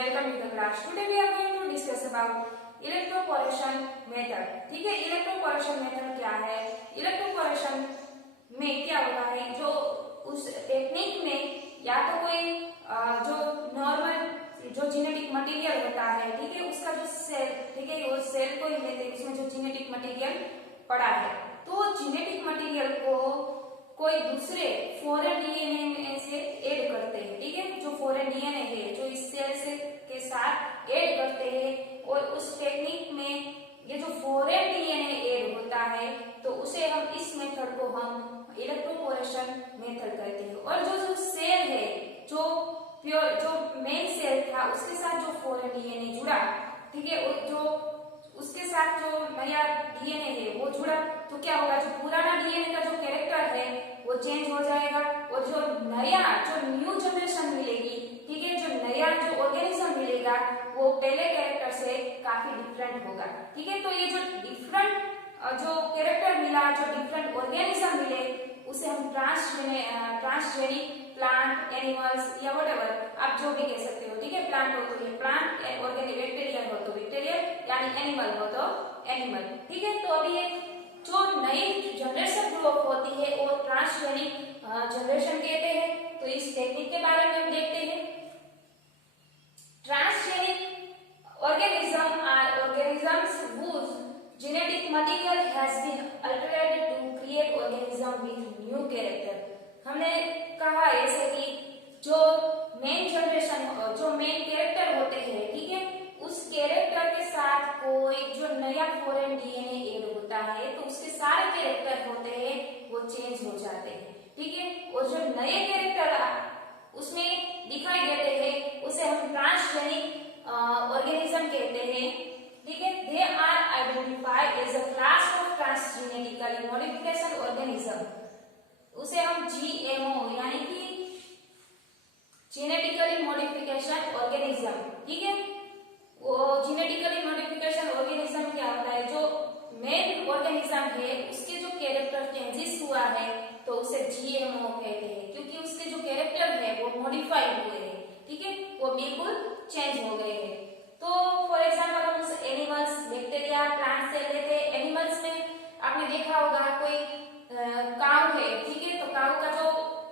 welcome to the class. Today we are going to discuss about electroporation method. ठीक है, electroporation method क्या है? Electroporation में क्या होता है, जो उस टेक्निक में या तो कोई जो नॉर्मल जो जेनेटिक मटेरियल होता है, ठीक है, उसका जो सेल, ठीक है, वो सेल को ही लेते हैं, उसमें जो जेनेटिक मटेरियल पड़ा है, तो जेनेटिक मटेरियल को कोई दूसरे फॉरेन डीएनए में से ऐड करते हैं. ठीक है, जो फॉरेन डीएनए है जो इस सेल से के साथ ऐड करते हैं, और उस टेक्निक में ये जो फॉरेन डीएनए ऐड होता है तो उसे हम इस मेथड को हम इलेक्ट्रोपोरेशन मेथड कहते हैं. और जो सेल है, जो प्योर जो मेन सेल था उसके साथ जो फॉरेन डीएनए जुड़ा, ठीक है, जो उसके साथ जो नया डीएनए है वो जुड़ा, तो क्या होगा, जो पुराना डीएनए का जो कैरेक्टर है वो चेंज हो जाएगा, और जो नया जो न्यू जनरेशन मिलेगी, ठीक है, जो नया जो ऑर्गेनिज्म मिलेगा वो पहले कैरेक्टर से काफी डिफरेंट होगा. ठीक है, तो ये जो डिफरेंट जो कैरेक्टर मिला, जो डिफरेंट ऑर्गेनिज्म मिले, उसे हम ट्रांसजेनिक प्लांट, एनिमल्स या व्हाटएवर आप जो भी कह सकते हो. ठीक है, प्लांट हो तो ये प्लांट, ऑर्गेनिक बैक्टीरियल हो तो बैक्टीरियल, यानी एनिमल हो तो एनिमल. ठीक है, तो अभी एक जो नई जनरेशन ग्रोथ होती है वो ट्रांसजेनिक जनरेशन कहते हैं. तो इस टेक्निक के बारे में हम देखते हैं. Transgenic organism are organisms whose genetic material has been altered to create organism with new character. हमने कहा ऐसे कि जो मेन जनरेशन, जो मेन कैरेक्टर होते हैं, ठीक है, उस कैरेक्टर के साथ कोई जो नया फॉरेन डीएनए ऐड होता है तो उसके सारे कैरेक्टर होते हैं वो चेंज हो जाते हैं. ठीक है, और जो नए कैरेक्टर उसमें दिखाई देते हैं उसे हम ट्रांसजेनिक ऑर्गेनिज्म कहते हैं. ठीक है, they are identified as a class of transgenetically modification organism. उसे हम जीएमओ यानी कि जेनेटिकली मॉडिफिकेशन ऑर्गेनिज्म. ठीक है, वो जेनेटिकली मॉडिफिकेशन ऑर्गेनिज्म क्या होता है, जो मेन ऑर्गेनिज्म है उसके जो कैरेक्टर चेंजेस हुआ है तो उसे जीएमओ कहते हैं, क्योंकि उसके जो कैरेक्टर है वो मॉडिफाइड हुए हैं. ठीक है, वो बिल्कुल चेंज हो गए हैं. तो फॉर एग्जांपल हम उस एनिमल्स, बैक्टीरिया, प्लांट से लेते हैं. एनिमल्स में आपने देखा होगा कोई काऊ है, ठीक है, तो काऊ का जो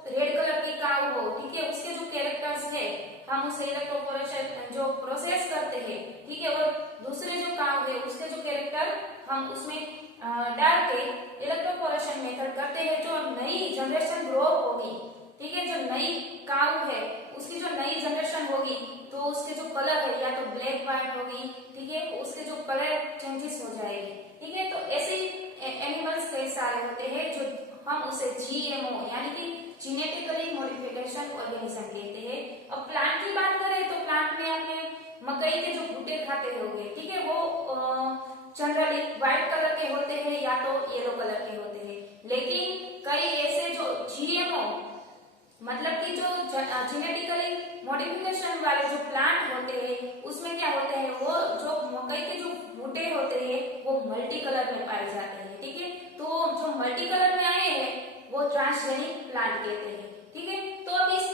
रेड कलर की काऊ हो, ठीक है, उसके जो कैरेक्टर्स है हम उसे इलेक्ट्रोपोरेशन जो प्रोसेस करते हैं, ठीक है, और दूसरे जो काऊ है उसके जो कैरेक्टर हम उसमें डाल के इलेक्ट्रोपोरेशन मेथड करते हैं. जो नई जनरेशन ग्रो होगी, ठीक है, जो नई काऊ है उसकी जो नई जनरेशन होगी तो उसके जो कलर है या तो ब्लैक व्हाइट होगी, ठीक है, उसके जो कलर चेंजेस हो जाएगी. ठीक है, तो ऐसे एनिमल्स कई सारे होते हैं जो हम उसे जीएमओ यानी कि जेनेटिकली मॉडिफिकेशन ऑर्गेनिज्म कहते हैं. अब प्लांट की बात करें तो प्लांट में आपने मकई के जो भुट्टे खाते होंगे, ठीक है, वो जनरली व्हाइट कलर के होते हैं या तो येलो कलर के होते हैं. लेकिन कई ऐसे जो जीएमओ मतलब कि जो जेनेटिकली मॉडिफिकेशन वाले जो प्लांट होते हैं उसमें क्या होते हैं, वो जो मकई के जो भुट्टे होते हैं वो मल्टी कलर में पाए जाते हैं. ठीक है, तो जो मल्टी कलर में आए हैं वो ट्रांसजेनिक प्लांट कहते हैं. ठीक है, तो अब इस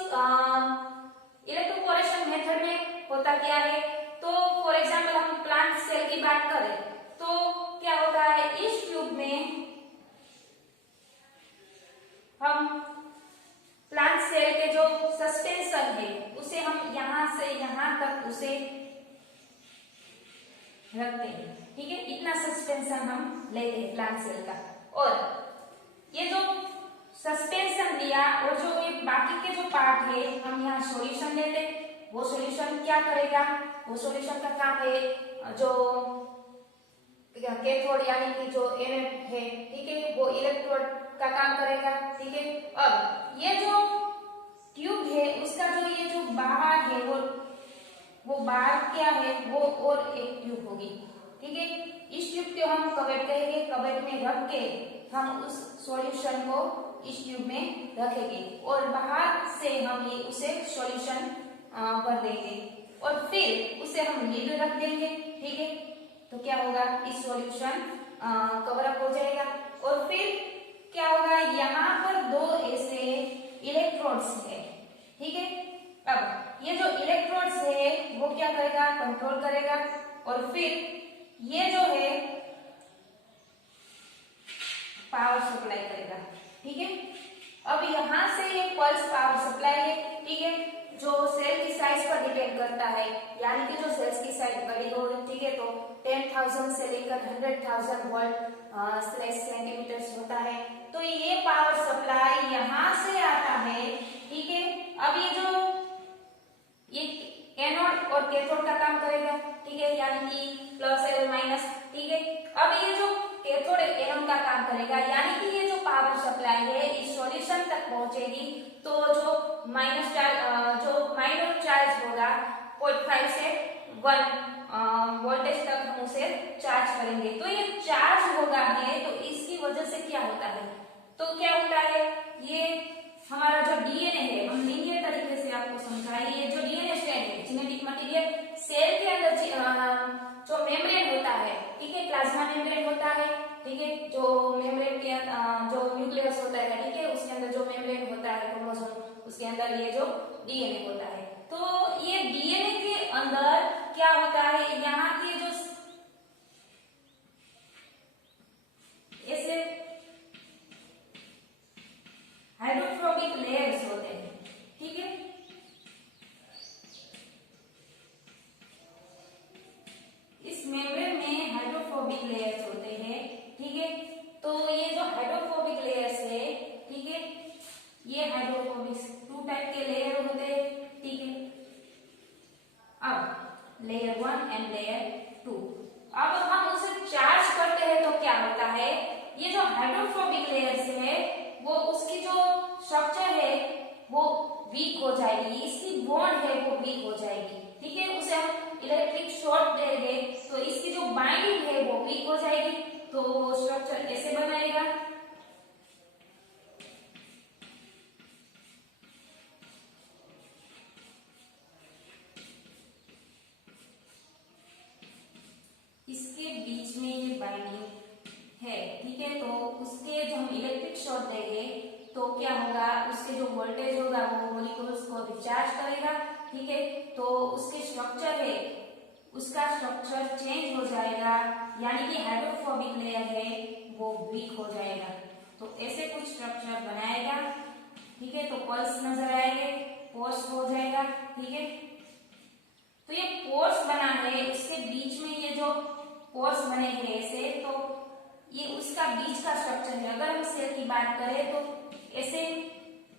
इलेक्ट्रोपोरेशन मेथड में होता क्या है, तो फॉर एग्जांपल हम प्लांट सेल की बात करें तो क्या होता है, इस ट्यूब में हम प्लांट सेल के जो सस्पेंशन है उसे हम यहां से यहां तक उसे रखते हैं. ठीक है, इतना सस्पेंशन हम लेते हैं प्लांट सेल का. और ये जो सस्पेंशन दिया और जो ये बाकी के जो पार्ट है हम यहाँ सॉल्यूशन लेते हैं. वो सॉल्यूशन क्या करेगा, वो सॉल्यूशन का काम है जो कैथोड यानी कि जो एनोड है, ठीक है, वो इलेक्ट्रोड का काम करेगा. ठीक है, अब ये जो ट्यूब है उसका जो ये जो बाहर है वो बाहर क्या है, वो और एक ट्यूब होगी. ठीक है, इस ट्यूब को हम कवेट कहेंगे. कवेट में रख के हम उस सॉल्यूशन को इस ट्यूब में रखेंगे और बाहर से हम ये उसे सॉल्यूशन भर देंगे और फिर उसे हम लिड रख देंगे. ठीक है, तो क्या होगा, इस सॉल्यूशन कवर अप हो जाएगा. और फिर क्या होगा, यहाँ पर दो ऐसे इलेक्ट्रोड्स है. ठीक है, अब ये जो इलेक्ट्रोड्स है वो क्या करेगा, कंट्रोल करेगा। और फिर ये जो है पावर सप्लाई करेगा, ठीक है। अब यहाँ से ये पल्स पावर सप्लाई है, ठीक है, जो सेल की साइज पर डिपेंड करता है, यानी कि जो सेल्स की साइज बड़ी हो, ठीक है, तो 10,000 से लेकर 100,000 वोल्ट सेंटीमीटर होता है। तो ये पावर सप्लाई यहाँ से आता है, ठीक है। अब ये एनोड और कैथोड का काम करेगा, ठीक है, यानी कि प्लस और माइनस, ठीक है। अब ये जो कैथोड एनोड का काम करेगा, यानी कि ये जो पावर सप्लाई है इस सॉल्यूशन तक पहुंचेगी, तो जो माइनस चार्ज, जो माइनस चार्ज होगा 0.5 से 1 वोल्टेज तक हम उसे चार्ज करेंगे। तो ये चार्ज होगा है, तो इसकी वजह से क्या होता है, तो क्या होता है, ये हमारा जो डीएनए है, हम लीनियर तरीके से आपको समझाएं, ये जो डीएनए स्ट्रैंड है, जेनेटिक मटेरियल, सेल के अंदर जो मेम्ब्रेन होता है, ठीक है, प्लाज्मा मेम्ब्रेन होता है, ठीक है, जो मेम्ब्रेन के जो न्यूक्लियस होता है, ठीक है, उसके अंदर जो मेम्ब्रेन होता है क्रोमोसोम, उसके अंदर ये जो डीएनए होता है। तो ये डीएनए के अंदर क्या होता है, यहाँ के जो ऐसे हाइड्रोफोबिक लेयर्स होते हैं, ठीक है, इस मेम्ब्रेन में हाइड्रोफोबिक लेयर्स होते हैं, ठीक है। तो ये जो हाइड्रोफोबिक लेयर्स है, ठीक है, ये हाइड्रोफोबिक 2 टाइप के लेयर होते हैं, ठीक है। अब लेयर 1 एंड लेयर 2, अब हम उसे चार्ज करते हैं तो क्या होता है, ये जो हाइड्रोफोबिक लेयर्स है वो उसकी जो स्ट्रक्चर है वो वीक हो जाएगी, इसकी बॉन्ड है वो वीक हो जाएगी, ठीक है। उसे हम इलेक्ट्रिक शॉक देंगे तो इसकी जो बाइंडिंग है वो वीक हो जाएगी, तो वो स्ट्रक्चर ऐसे बनाएगा। इसके बीच में ये बाइंडिंग है, ठीक है, तो उसके जो हम इलेक्ट्रिक शॉक देंगे तो क्या होगा, उसके जो वोल्टेज होगा वो मॉलिक्यूल्स को रिचार्ज करेगा, ठीक है, तो उसके स्ट्रक्चर है उसका स्ट्रक्चर चेंज हो जाएगा, यानी कि हाइड्रोफोबिक लेयर है वो वीक हो जाएगा। तो ऐसे कुछ स्ट्रक्चर बनाएगा, ठीक है, तो पल्स नजर आएंगे, पोर्स हो जाएगा, ठीक है। तो ये पोर्स बना है, इसके बीच में ये जो पोर्स बने हैं ऐसे, तो ये उसका बीच का स्ट्रक्चर है। अगर हम सेल की बात करें तो ऐसे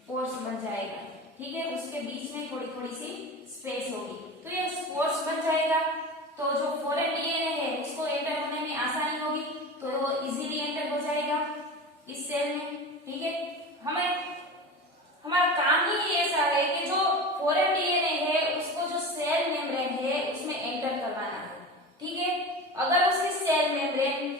पोर्स बन जाएगा, ठीक है, उसके बीच में थोड़ी थोड़ी सी स्पेस होगी, तो ये पोर्स बन जाएगा। तो जो फॉरेन डीएनए है उसको एंटर होने में आसानी होगी, तो वो इजीली एंटर हो जाएगा इस सेल में, ठीक है। हमारा काम ही ऐसा है कि जो फॉरेन डीएनए है उसको जो सेल मेम्ब्रेन है उसमें एंटर करवाना है, ठीक है। अगर उसकी सेल मेम्ब्रेन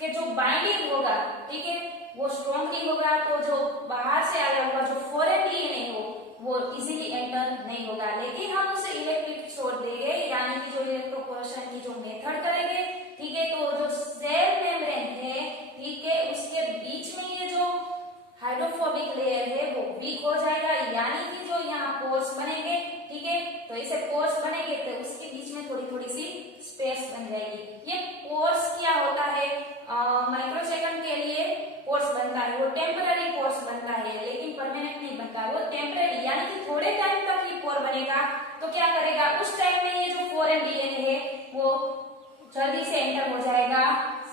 के जो बाइंडिंग होगा, ठीक है, वो स्ट्रॉन्गली होगा, तो जो बाहर से आया हुआ जो फॉरेन डीएनए हो वो इजीली एंटर नहीं होगा। लेकिन हम उसे इलेक्ट्रिक शॉक देंगे, यानी कि जो इलेक्ट्रोपोरेशन की जो मेथड करेंगे, ठीक है, तो जो सेल मेम्ब्रेन है, ठीक है, उसके बीच में ये जो हाइड्रोफोबिक लेयर है वो वीक हो जाएगा, यानी कि जो यहाँ पोर्स बनेंगे, ठीक है, तो ऐसे पोर्स बनेंगे तो उसके बीच में थोड़ी थोड़ी सी स्पेस बन जाएगी। ये पोर्स क्या होता है, माइक्रोसेकंड के लिए पोर्स बनता है, वो टेम्पररी पोर्स बनता है, लेकिन परमानेंट नहीं बनता, वो टेम्पररी, यानी कि थोड़े टाइम तक ही पोर बनेगा। तो क्या करेगा, उस टाइम में ये जो फॉरेन डीएनए है वो जल्दी से एंटर हो जाएगा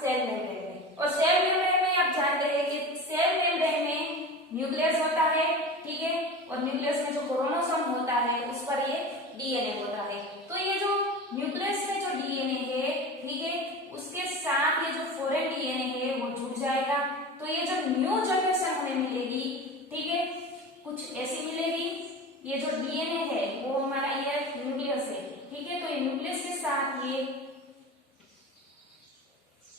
सेल मेम्ब्रेन में। और सेल मेम्ब्रेन में आप जानते हैं कि सेल मेम्ब्रेन में न्यूक्लियस होता है, ठीक है, और न्यूक्लियस में जो क्रोमोसोम होता है उस पर ये डीएनए होता है। तो ये जो न्यूक्लियस में जो डीएनए है, ठीक है, उसके साथ ये जो फॉरेन डीएनए है वो जुड़ जाएगा, तो ये जो न्यू जनरेशन हमें मिलेगी, ठीक है, कुछ ऐसी मिलेगी। ये जो डीएनए है वो हमारा ये न्यूक्लियस है, ठीक है, तो ये न्यूक्लियस के साथ ये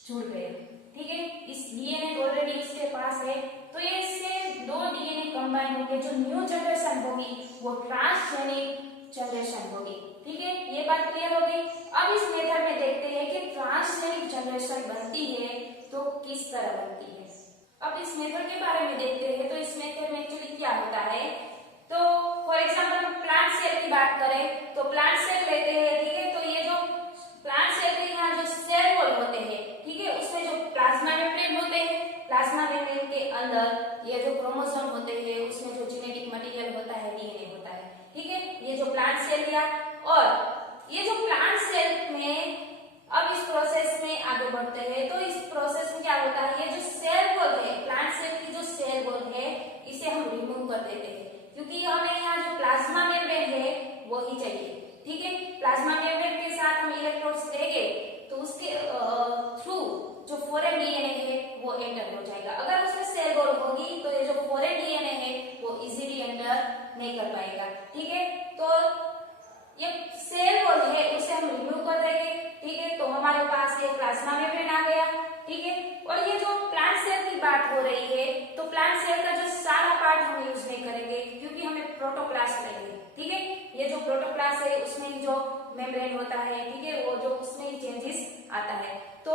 जुड़ गए, ठीक है, इस डीएनए ऑलरेडी इसके पास है, तो ये इससे दो डीएनए कंबाइन होकर जो न्यू जनरेशन होगी वो ट्रांसजेनिक जनरेशन होगी, ठीक है, ये बात क्लियर हो गई। अब इस मेथड में देखते हैं कि ट्रांसजेनिक जनरेशन बनती है तो किस तरह बनती है। अब इस मेथड के बारे में देखते हैं, तो इस मेथड में एक्चुअली क्या होता है, तो फॉर एग्जाम्पल हम प्लांट सेल की बात करें तो प्लांट सेल लेते हैं, ठीक है। तो ये जो प्लांट सेल के यहाँ जो सेल वॉल होते हैं, ठीक है, उसमें जो प्लाज्मा मेम्ब्रेन होते हैं, प्लाज्मा मेम्ब्रेन के अंदर ये जो क्रोमोसोम होते हैं, उसमें जो जेनेटिक मटेरियल होता है, डीएनए होता है, ठीक है। ये जो प्लांट सेल लिया, और ये जो प्लांट सेल में अब इस प्रोसेस में आगे बढ़ते हैं तो इस प्रोसेस में क्या होता है, ये जो सेल वॉल है, प्लांट सेल की जो सेल वॉल है, इसे हम रिमूव कर देते हैं क्योंकि हमें यहाँ जो प्लाज्मा मेम्ब्रेन है वो ही चाहिए, ठीक है। प्लाज्मा मेम्ब्रेन के साथ हम इलेक्ट्रोड्स देंगे तो उसके थ्रू जो फॉरेन डीएनए है वो एंटर हो जाएगा। अगर उसमें सेल वॉल होगी तो ये जो फॉरेन डीएनए है वो इजीली एंटर नहीं कर पाएगा, ठीक है। तो ये सेल वॉल है उसे हम रिमूव कर देंगे, ठीक है। तो हमारे पास ये प्लाज्मा मेम्ब्रेन आ गया, ठीक है। और ये जो प्लांट सेल की बात हो रही है तो प्लांट सेल का जो सारा पार्ट हम यूज नहीं करेंगे क्योंकि हमें प्रोटोप्लास्ट चाहिए, ठीक है। ये जो प्रोटोप्लास्ट है उसमें जो मेम्ब्रेन होता है, ठीक है, वो जो उसमें चेंजेस आता है। तो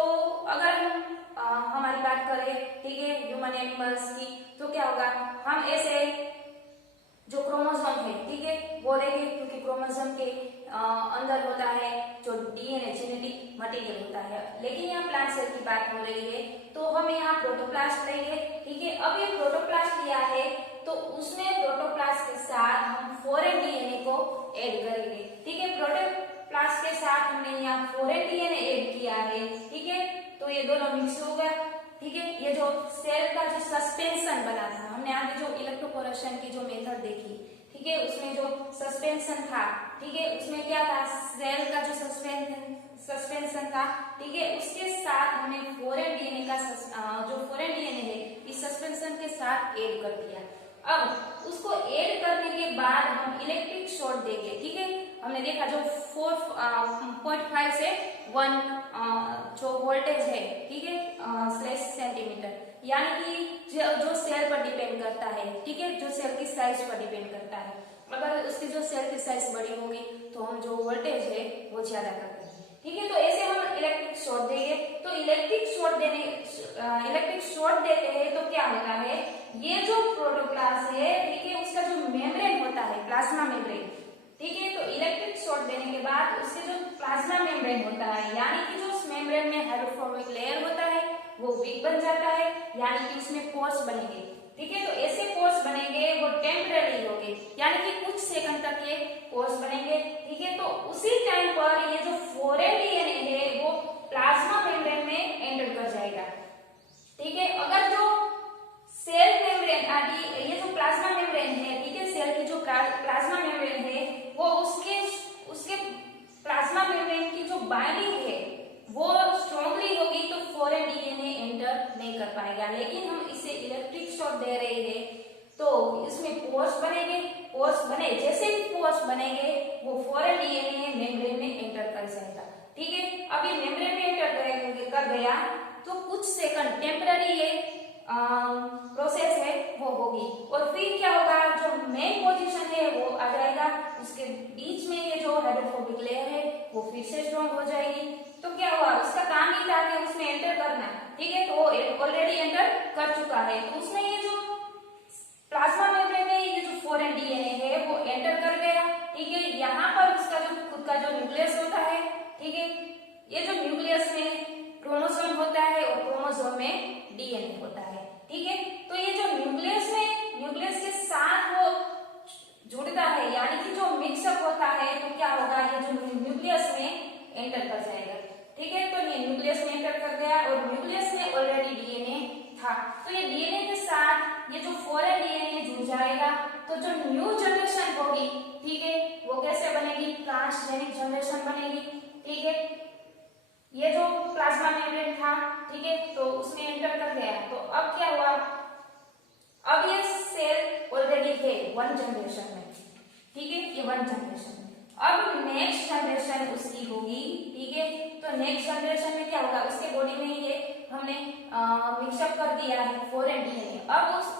अगर हम हमारी बात करें, ठीक है, ह्यूमन एनिमल्स की, तो क्या होगा, हम ऐसे जो क्रोमोसोम है, ठीक है, वो लेंगे क्योंकि क्रोमोसोम के अंदर होता है जो डीएनए जेनेटिक मटेरियल होता है। लेकिन यहाँ प्लांट सेल की बात हो रही है तो हम यहाँ प्रोटोप्लास्ट लेंगे, ठीक है। अब ये प्रोटोप्लास्ट लिया है तो उसमें प्रोटोप्लास्ट के साथ हम फॉरेन डीएनए को ऐड करेंगे, ठीक है। प्रोटोप्लास्ट के साथ हमने यहाँ फॉरेन डीएनए ऐड किया है, ठीक है। तो ये दोनों मिक्स हो गया, ठीक है। ये जो सेल का जो सस्पेंशन बना था, हमने आगे जो इलेक्ट्रोपोरेशन की जो मेथड देखी, ठीक है, उसमें जो सस्पेंशन था, ठीक है, उसमें क्या था, सेल का जो सस्पेंशन था, ठीक है, उसके साथ हमने फॉरेन डीएनए का जो फॉरेन डीएनए है इस सस्पेंशन के साथ ऐड कर दिया। अब उसको ऐड करने के बाद हम इलेक्ट्रिक शॉक देंगे, ठीक है। हमने देखा जो 4.5 से 1 जो वोल्टेज है, ठीक है, स्लैश सेंटीमीटर, यानी कि जो सेल पर डिपेंड करता है, ठीक है, जो सेल की साइज पर डिपेंड करता है। अगर उसकी जो सेल की साइज बड़ी होगी तो हम जो वोल्टेज है वो ज्यादा कर देंगे, ठीक है। तो ऐसे हम इलेक्ट्रिक शॉक देंगे। तो इलेक्ट्रिक शॉक देते हैं तो क्या होता है, ये जो प्रोटोप्लास्ट है, ठीक है, उसका जो मेम्ब्रेन होता है प्लाज्मा मेम्ब्रेन, ठीक है, तो इलेक्ट्रिक शॉक देने के बाद उसके जो प्लाज्मा मेम्ब्रेन होता है, यानी कि जो उस मेम्ब्रेन में हाइड्रोफोबिक लेयर होता है वो वीक बन जाता है, यानी कि उसमें पोर्स बनेंगे, ठीक है। तो ऐसे पोर्स बनेंगे वो टेम्परेरी होंगे, यानी कि कुछ सेकंड तक ये पोर्स बनेंगे, ठीक है। तो उसी टाइम पर ये जो फॉरेन डीएनए है वो प्लाज्मा मेम्ब्रेन में एंटर कर जाएगा, ठीक है। अगर जो सेल मेम्ब्रेन ये जो प्लाज्मा मेम्ब्रेन है, ठीक है, सेल की जो प्लाज्मा मेम्ब्रेन है वो उसके प्लाज्मा मेम्ब्रेन की जो बाइंडिंग है वो स्ट्रांगली होगी तो फॉरेन डीएनए एंटर नहीं कर पाएगा। लेकिन हम इसे इलेक्ट्रिक शॉक दे रहे हैं तो इसमें पोर्स बनेंगे, पोर्स बने, जैसे ही पोर्स बनेंगे वो फॉरेन डीएनए मेम्ब्रेन में एंटर कर जाएगा, ठीक है। अब ये मेम्ब्रेन में एंटर कर गया तो कुछ सेकंड टेम्पररी ये प्रोसेस है वो होगी और फिर क्या होगा, जो मेन पोजीशन है वो आ जाएगा, उसके बीच में ये जो हाइड्रोफोबिक लेयर है वो फिर से स्ट्रॉन्ग हो जाएगी। तो क्या हुआ, उसका काम ही था कि उसमें एंटर करना, ठीक है, तो वो ऑलरेडी एंटर कर चुका है। तो उसने ये जो प्लाज्मा मेम्ब्रेन में ये जो फॉरेन डीएनए है वो एंटर कर गया, ठीक है। यहाँ पर उसका जो खुद का जो न्यूक्लियस होता है, ठीक है, ये जो न्यूक्लियस में क्रोमोसोम होता है और क्रोमोसोम में डीएनए होता है, ठीक है। तो ये जो न्यूक्लियस के साथ वो जुड़ता है, यानी कि जो मिक्सअप होता है, तो क्या होगा, ये जो न्यूक्लियस में एंटर कर जाएगा, ठीक है। तो ये न्यूक्लियस में एंटर कर गया और न्यूक्लियस में ऑलरेडी डीएनए था, तो ये डीएनए के साथ ये जो फॉरेन डीएनए जुड़ जाएगा तो जो न्यू जनरेशन होगी, ठीक है, वो कैसे बनेगी, ट्रांसजेनिक जनरेशन बनेगी, ठीक है। ये जो प्लाज्मा मेम्ब्रेन था, ठीक है, तो उसमें एंटर कर गया। तो अब क्या हुआ, अब ये सेल ऑलरेडी है 1 जनरेशन में, ठीक है, ये 1 जनरेशन। अब नेक्स्ट जनरेशन उसकी होगी, ठीक है। तो नेक्स्ट जनरेशन में क्या होगा, उसके बॉडी में ये हमने मिक्सअप कर दिया है फॉरेन डीएनए। अब उस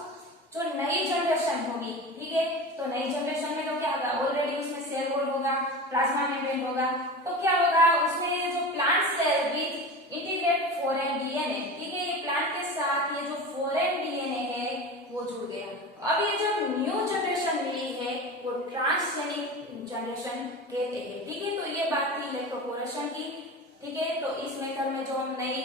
जो नई जनरेशन होगी, ठीक है, तो नई जनरेशन में तो क्या होगा, ऑलरेडी उसमें सेल वॉल होगा, प्लाज्मा मेम्ब्रेन होगा, तो क्या होगा, उसमें जो plant cell with integrate foreign DNA, ठीक है, ये प्लांट के साथ ये जो फॉरेन डीएनए है वो जुड़ गया। अब ये जो न्यू जनरेशन मिली है इलेक्ट्रोपोरेशन कहते हैं। ठीक है, तो ये बात थी इलेक्ट्रोपोरेशन की। ठीक है, तो इस मेथड में जो हम नई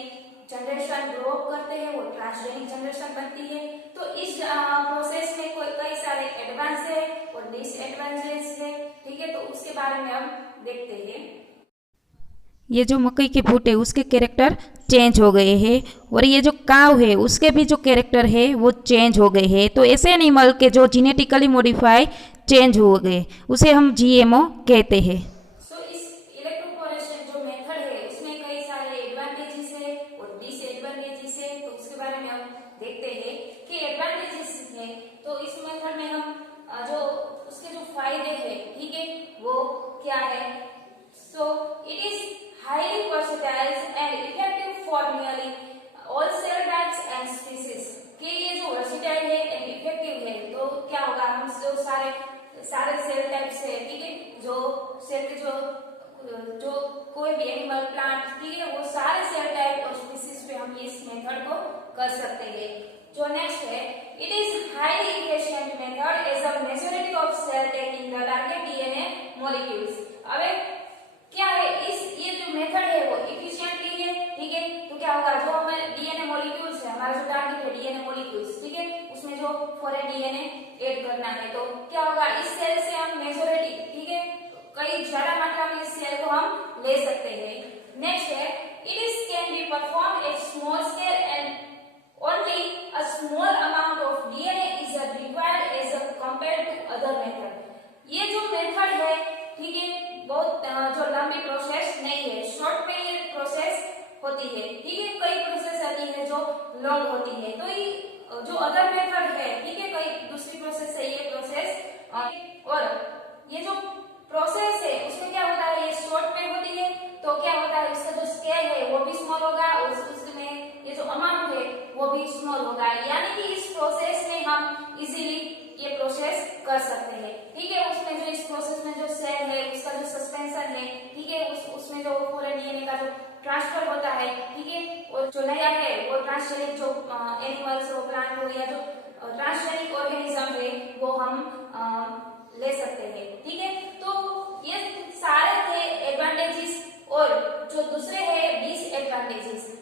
जनरेशन ग्रो अप करते हैं वो ट्रांसजेनिक जनरेशन बनती है। तो इस प्रोसेस में कोई कई सारे एडवांस है और डिसएडवांटेज है। ठीक है, तो उसके बारे में हम देखते हैं। ये जो मकई के भुट्टे उसके कैरेक्टर चेंज हो गए हैं और ये जो काव है उसके भी जो कैरेक्टर है वो चेंज हो गए हैं। तो ऐसे एनिमल के जो जेनेटिकली मॉडिफाई चेंज हो गए उसे हम जीएमओ कहते हैं। सो इस इलेक्ट्रोपोरेशन जो मेथड है उसमें कई सारे एडवांटेजेस है और डिसएडवांटेजेस है। तो उसके बारे में हम देखते हैं कि एडवांटेजेस है तो इस मेथड में हम जो उसके जो फायदे हैं, ठीक है, वो क्या है। So it is highly versatile and effective for nearly all cell types and species। कि ये जो versatile है and effective है तो क्या होगा, हम जो सारे सेल टाइप्स है, ठीक है, जो सेल के जो कोई भी एनिमल प्लांट, ठीक है, वो सारे सेल टाइप और स्पीसीज पे हम इस मेथड को कर सकते हैं। जो नेक्स्ट है, it is highly efficient method as a majority of cell taking the target DNA molecules. अब क्या है, इस ये जो मेथड है वो इफिशिएंटली है। ठीक है, तो क्या होगा, जो हमें डीएनए मॉलिक्यूल्स है, हमारा जो टारगेट है डीएनए मॉलिक्यूल्स, ठीक है, उसमें जो फॉरेन डीएनए ऐड करना है तो क्या होगा, इस सेल से हम मेजॉरिटी, ठीक है, कई ज्यादा मात्रा में इस सेल को हम ले सकते हैं। नेक्स्ट है, it is can be perform at small scale and only a small amount of DNA is required as compared to other method. ये जो मेथड है, ठीक है, बहुत जो लंबी प्रोसेस नहीं है, शॉर्ट में ये प्रोसेस होती है। ठीक है, कई प्रोसेस आती है जो लॉन्ग होती है। तो ये जो अदर मेथड है, ठीक है, कई दूसरी प्रोसेस है ये प्रोसेस, और ये जो प्रोसेस है उसमें क्या होता है, ये शॉर्ट में होती है। तो क्या होता है, इसका जो स्केल है वो भी स्मॉल होगा और उसमें ये जो अमाउंट है वो भी स्मॉल होगा। यानी कि इस प्रोसेस में हम इजीली ये प्रोसेस कर सकते हैं। ठीक है, उसमें जो इस प्रोसेस में जो सेल है उसका जो सस्पेंशन है, ठीक है, उसमें जो पूरे डीएनए का जो ट्रांसफर होता है, ठीक है, और जो नया है वो ट्रांसजेनिक जो एनिमल्स हो, प्लांट हो या जो ट्रांसजेनिक ऑर्गेनिज्म है वो हम ले सकते हैं। ठीक है, तो ये सारे थे एडवांटेजेस और जो दूसरे है डिसएडवांटेजेस।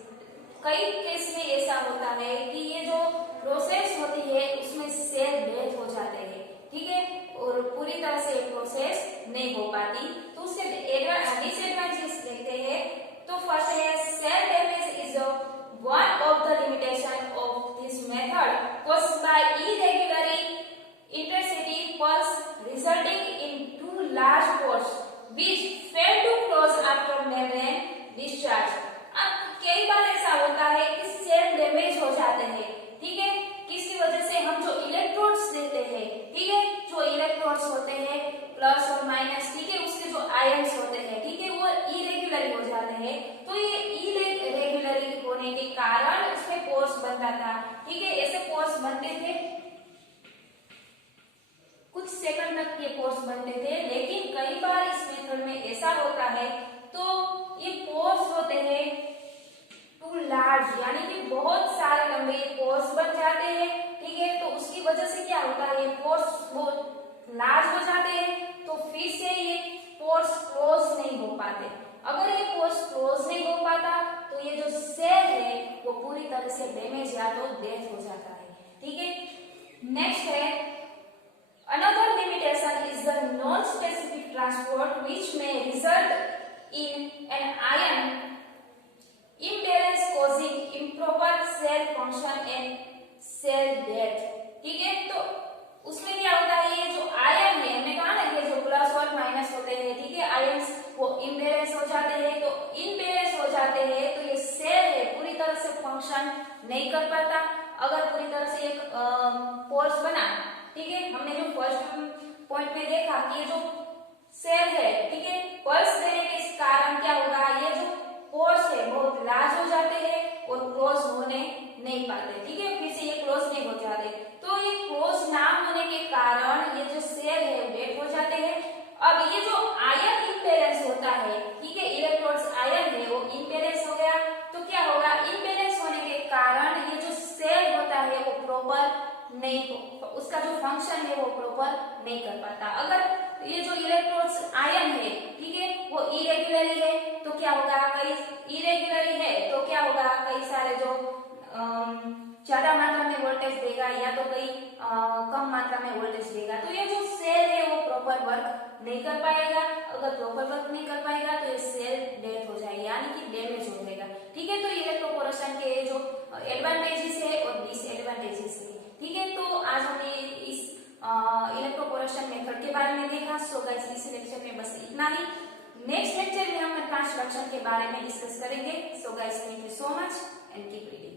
कई केस में ऐसा होता है कि ये जो प्रोसेस होती है उसमें सेल डेथ हो जाते हैं, ठीक है, और पूरी तरह से प्रोसेस नहीं हो पाती। तो उसके डिसएडवांटेजेस देखते हैं। तो फर्स्ट है, cell damage is one of the limitation of this method caused by irregular intracity pulse resulting in too large pores which fail to close after membrane discharge। अब कई बार ऐसा होता है कि सेल डैमेज हो जाते हैं, ठीक है, किसकी वजह से, हम जो इलेक्ट्रोड्स देते हैं, ठीक है, जो इलेक्ट्रोड्स होते हैं प्लस और माइनस, ठीक है, उसके जो आयंस होते हैं, ठीक है, वो इरेगुलर हो जाते हैं। तो ये इरेगुलर होने के कारण उसमें पोर्स बनता था, ठीक है, ऐसे पोर्स बनते थे, कुछ सेकंड तक ये पोर्स बनते थे। लेकिन कई बार इस मेथड में ऐसा होता है तो ये पोर्स होते हैं टू लार्ज, यानी कि बहुत सारे लंबे पोर्स बन जाते हैं। ठीक है, तो उसकी वजह से क्या होता है, ये पोर्स बहुत लार्ज हो जाते हैं तो फिर से ये पोर्स क्लोज नहीं हो पाते। अगर ये पोर्स क्लोज नहीं हो पाता तो ये जो सेल है वो पूरी तरह से डैमेज या तो डेथ हो जाता है। ठीक है, नेक्स्ट है, another limitation is the non-specific transport which may result in an ion imbalance causing improper cell function and cell death। ठीक है, तो उसमें क्या होता है, ये जो आयन है, हमने कहा ना कि जो प्लस और माइनस होते हैं, ठीक है, आयंस वो इम्बेलेंस हो जाते हैं। तो इम्बेलेंस हो जाते हैं तो ये सेल है पूरी तरह से फंक्शन नहीं कर पाता। अगर पूरी तरह से एक पोर्स बना, ठीक है, हमने जो फर्स्ट पॉइंट में देखा कि ये जो सेल है, ठीक है, पल्स देने के इस कारण क्या होगा, ये जो पोर्स है बहुत लार्ज हो जाते हैं और क्लोज होने नहीं पाते। ठीक है, फिर से ये क्लोज नहीं हो जाते। तो ये क्लोज ना होने के कारण ये जो सेल है डेड हो जाते हैं। अब ये जो आयन इम्बेलेंस होता है, ठीक है, इलेक्ट्रॉन्स आयन है वो इम्बेलेंस हो गया तो क्या होगा, इम्बेलेंस होने के कारण ये जो सेल होता है वो प्रॉपर नहीं हो, उसका जो फंक्शन है वो प्रॉपर नहीं कर पाता। अगर ये जो इलेक्ट्रोड्स आयन है, ठीक है, वो इरेगुलरी है तो क्या होगा, कई इरेगुलरी है तो क्या होगा, कई सारे जो ज्यादा मात्रा में वोल्टेज देगा या तो कई कम मात्रा में वोल्टेज देगा, तो ये जो सेल है वो प्रॉपर वर्क नहीं कर पाएगा। अगर प्रॉपर वर्क नहीं कर पाएगा तो ये सेल डेथ हो जाएगी, यानी कि डैमेज हो जाएगा। ठीक है, तो इलेक्ट्रोपोरेशन के जो एडवांटेजेस है और डिसएडवांटेजेस है। ठीक है, तो आज हमने इस इलेक्ट्रोपोरेशन मेथड के बारे में देखा। सो गाइस, इस लेक्चर में बस इतना ही। नेक्स्ट लेक्चर में हम ट्रांसडक्शन के बारे में डिस्कस करेंगे। So guys, thank you so much and keep reading.